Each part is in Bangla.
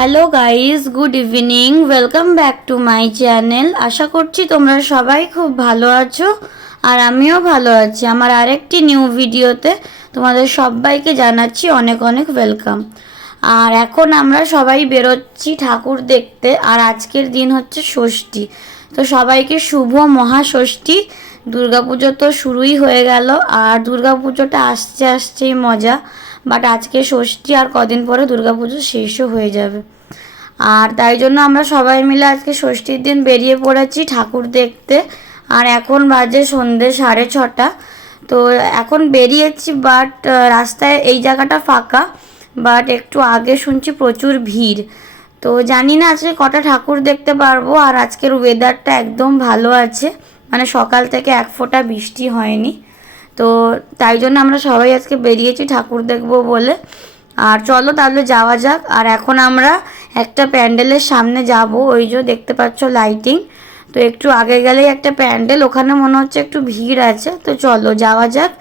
Hello guys, good evening. Welcome back to my channel. আশা করছি তোমরা সবাই খুব ভালো আছো আর আমিও ভালো আছি। আমার আরেকটি নিউ ভিডিওতে তোমাদের সবাইকে জানাচ্ছি অনেক অনেক ওয়েলকাম। আর এখন আমরা সবাই বেরোচ্ছি ঠাকুর দেখতে। আর আজকের দিন হচ্ছে ষষ্ঠী, তো সবাইকে শুভ মহাষষ্ঠী। দুর্গাপুজো তো শুরুই হয়ে গেল আর দুর্গাপুজোটা আসছেই মজা। বাট আজকে ষষ্ঠী আর কদিন পরে দুর্গাপুজো শেষও হয়ে যাবে। আর তাই জন্য আমরা সবাই মিলে আজকে ষষ্ঠীর দিন বেরিয়ে পড়েছি ঠাকুর দেখতে। আর এখন বাজে সন্ধ্যে 6:30। তো এখন বেরিয়েছি, বাট রাস্তায় এই জায়গাটা ফাঁকা, বাট একটু আগে শুনছি প্রচুর ভিড়। তো জানি না আজকে কটা ঠাকুর দেখতে পারবো। আর আজকের ওয়েদারটা একদম ভালো আছে, মানে সকাল থেকে এক ফোঁটা বৃষ্টি হয়নি। তো তাই জন্য আমরা সবাই আজকে বেরিয়েছি ঠাকুর দেখবো বলে। আর চলো তাহলে যাওয়া যাক। আর এখন আমরা একটা প্যান্ডেলের সামনে যাব, ওই যে দেখতে পাচ্ছ লাইটিং। তো একটু আগে গেলেই একটা প্যান্ডেল, ওখানে মনে হচ্ছে একটু ভিড় আছে। তো চলো যাওয়া যাক,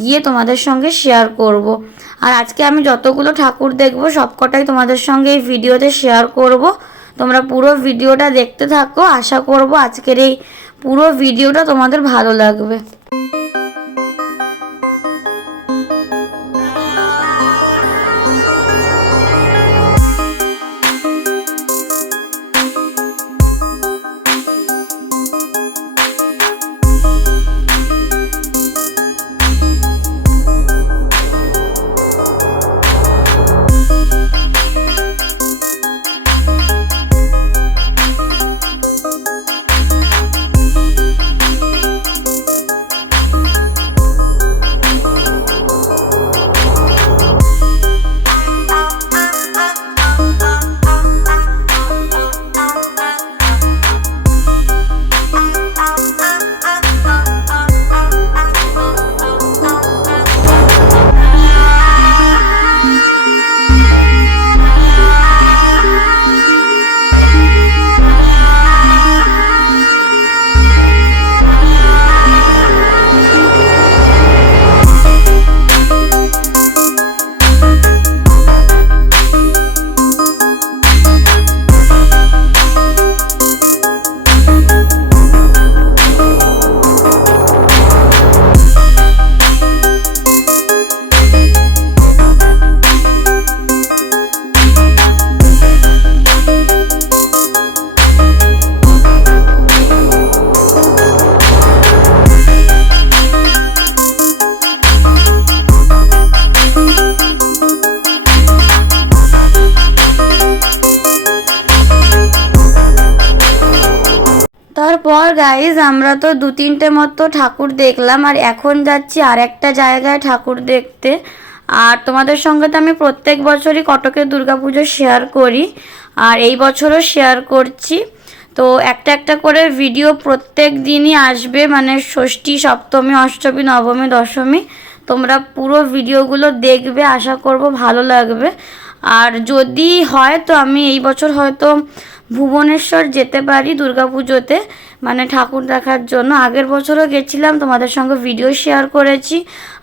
গিয়ে তোমাদের সঙ্গে শেয়ার করব। আর আজকে আমি যতগুলো ঠাকুর দেখব সবকটাই তোমাদের সঙ্গে এই ভিডিওতে শেয়ার করব। তোমরা পুরো ভিডিওটা দেখতে থাকো। আশা করব আজকের এই পুরো ভিডিওটা তোমাদের ভালো লাগবে। তারপর গাইজ আমরা তো 2-3টে মতো ঠাকুর দেখলাম, আর এখন যাচ্ছি আর একটা জায়গায় ঠাকুর দেখতে। আর তোমাদের সঙ্গে তো আমি প্রত্যেক বছরই কটকের দুর্গাপুজো শেয়ার করি, আর এই বছরও শেয়ার করছি। তো একটা একটা করে ভিডিও প্রত্যেক দিনই আসবে, মানে ষষ্ঠী, সপ্তমী, অষ্টমী, নবমী, দশমী। তোমরা পুরো ভিডিওগুলো দেখবে, আশা করব ভালো লাগবে। আর যদি হয় তো আমি এই বছর হয়তো ভুবনেশ্বর যেতে পারি দুর্গাপুজোতে, মানে ঠাকুর দেখার জন্য। আগের বছরও গেছিলাম, তোমাদের সঙ্গে ভিডিও শেয়ার করেছি,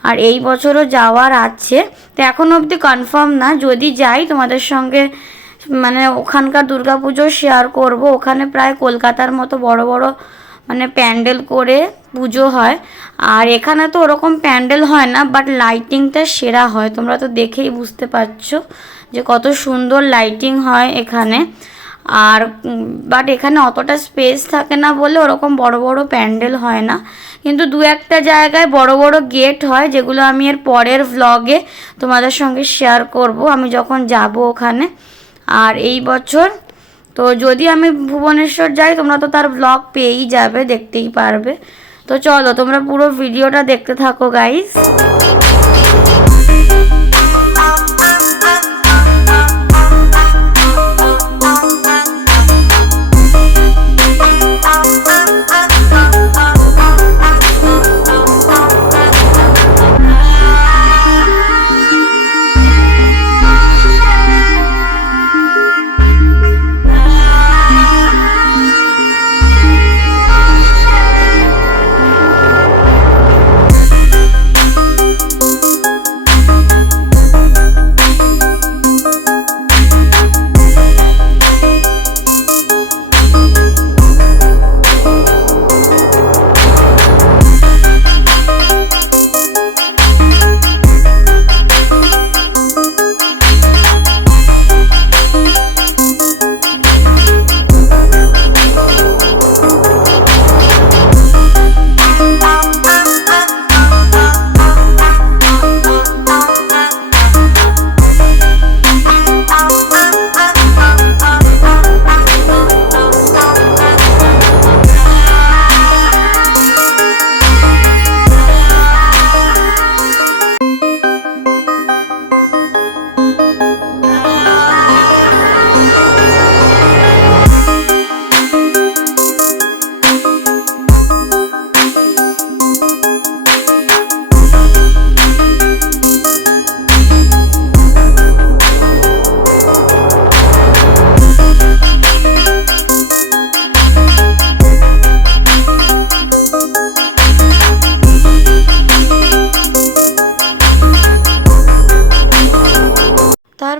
আর এই বছরও যাওয়ার আছে। তো এখনও অবধি কনফার্ম না, যদি যাই তোমাদের সঙ্গে মানে ওখানকার দুর্গাপুজো শেয়ার করব। ওখানে প্রায় কলকাতার মতো বড় বড় মানে প্যান্ডেল করে পুজো হয়। আর এখানে তো ওরকম প্যান্ডেল হয় না, বাট লাইটিংটা সেরা হয়। তোমরা তো দেখেই বুঝতে পারছো যে কত সুন্দর লাইটিং হয় এখানে। আর বাট এখানে অতটা স্পেস থাকে না বলে ওরকম বড় বড় প্যান্ডেল হয় না, কিন্তু দু একটা জায়গায় বড় বড় গেট হয়, যেগুলো আমি এর পরের ভ্লগে তোমাদের সঙ্গে শেয়ার করব আমি যখন যাব ওখানে। আর এই বছর তো যদি আমি ভুবনেশ্বর যাই, তোমরা তো তার ভ্লগ পেয়েই যাবে, দেখতেই পারবে। তো চলো তোমরা পুরো ভিডিওটা দেখতে থাকো গাইস।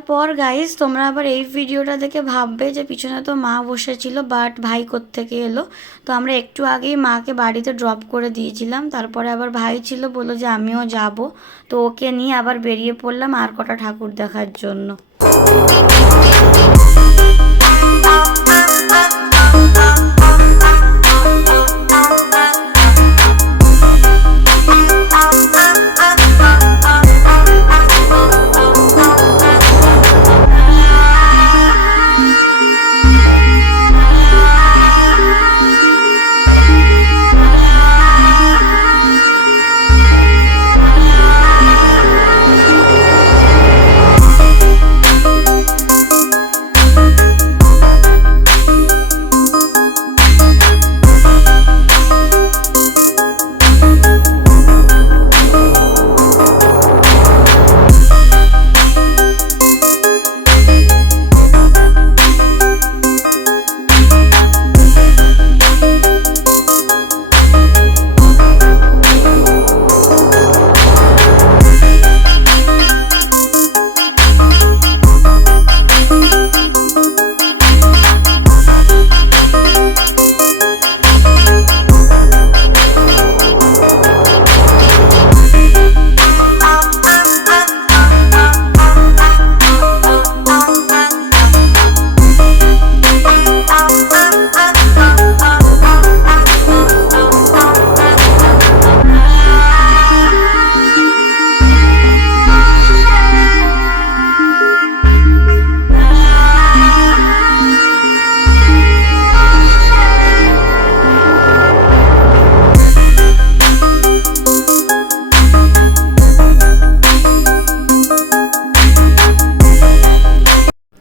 তারপর গাইস তোমরা আবার এই ভিডিওটা দেখে ভাববে যে পিছনে তো মা বসেছিল, বাট ভাই কোত্থেকে এলো। তো আমরা একটু আগেই মাকে বাড়িতে ড্রপ করে দিয়েছিলাম, তারপরে আবার ভাই ছিল, বললো যে আমিও যাব। তো ওকে নিয়ে আবার বেরিয়ে পড়লাম আর কটা ঠাকুর দেখার জন্য।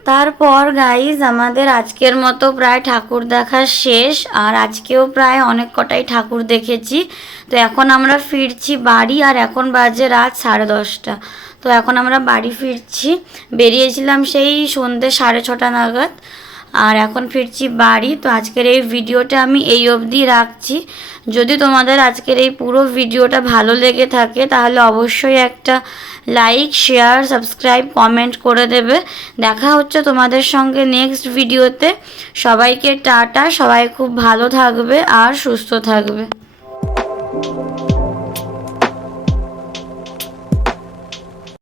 তারপর গাইজ আমাদের আজকের মতো প্রায় ঠাকুর দেখা শেষ, আর আজকেও প্রায় অনেক কটাই ঠাকুর দেখেছি। তো এখন আমরা ফিরছি বাড়ি, আর এখন বাজে রাত 10:30। তো এখন আমরা বাড়ি ফিরছি, বেরিয়েছিলাম সেই সন্ধ্যে 6:30 নাগাদ, আর এখন ফিরছি বাড়ি। তো আজকের এই ভিডিওটা আমি এই অবধি রাখছি। যদি তোমাদের আজকের এই পুরো ভিডিওটা ভালো লেগে থাকে তাহলে অবশ্যই একটা লাইক, শেয়ার, সাবস্ক্রাইব, কমেন্ট করে দেবে। দেখা হচ্ছে তোমাদের সঙ্গে নেক্সট ভিডিওতে। সবাইকে টাটা, সবাই খুব ভালো থাকবে আর সুস্থ থাকবে।